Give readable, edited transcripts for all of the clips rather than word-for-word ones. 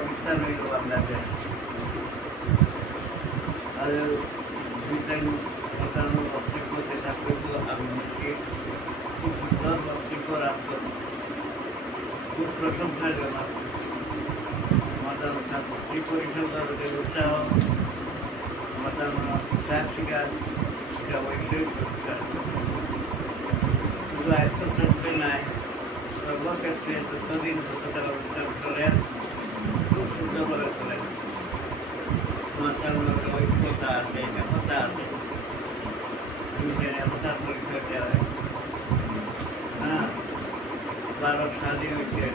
Pakistan itu Bangladesh. Lalu kita makan waktu itu kita itu Amerika, kita waktu itu Arab, itu प्रशंसा करना, मतलब waktu itu itu kalau kita usaha, मतलब saksikan jauh itu kan, itu itu sampai naik, kalau kita itu tadi itu kalau kita terlihat, itu sudah berhasil. Masalah kalau itu tak ada, ini apa tak boleh kerja. Nah, baru tadi itu,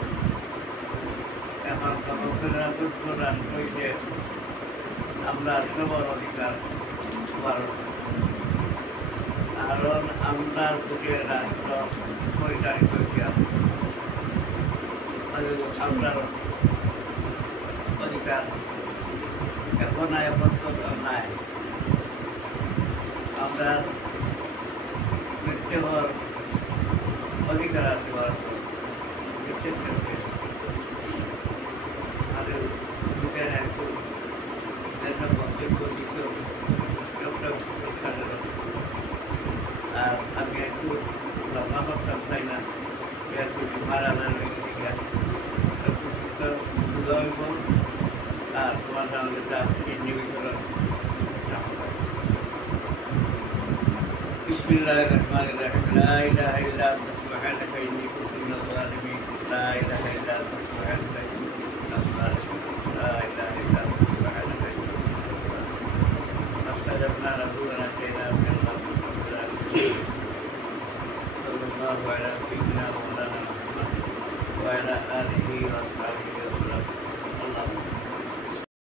kalau kita Quran itu, আমরা সবার অধিকার বারো কারণ আমরা বুঝে রাষ্ট্র পরিচালিত আমরা অধিকার এখন নাই আমরা মৃত্যু হওয়ার অধিকার আছে ভারত আর বুঝে আমি একটু লম্বা করতাম তাই না একটু মারা না আর তোমার যেটা নিবেদন بسم الله الرحمن الرحيم لا إله إلا أنت سبحانك إني كنت من الظالمين لا إله إلا أنت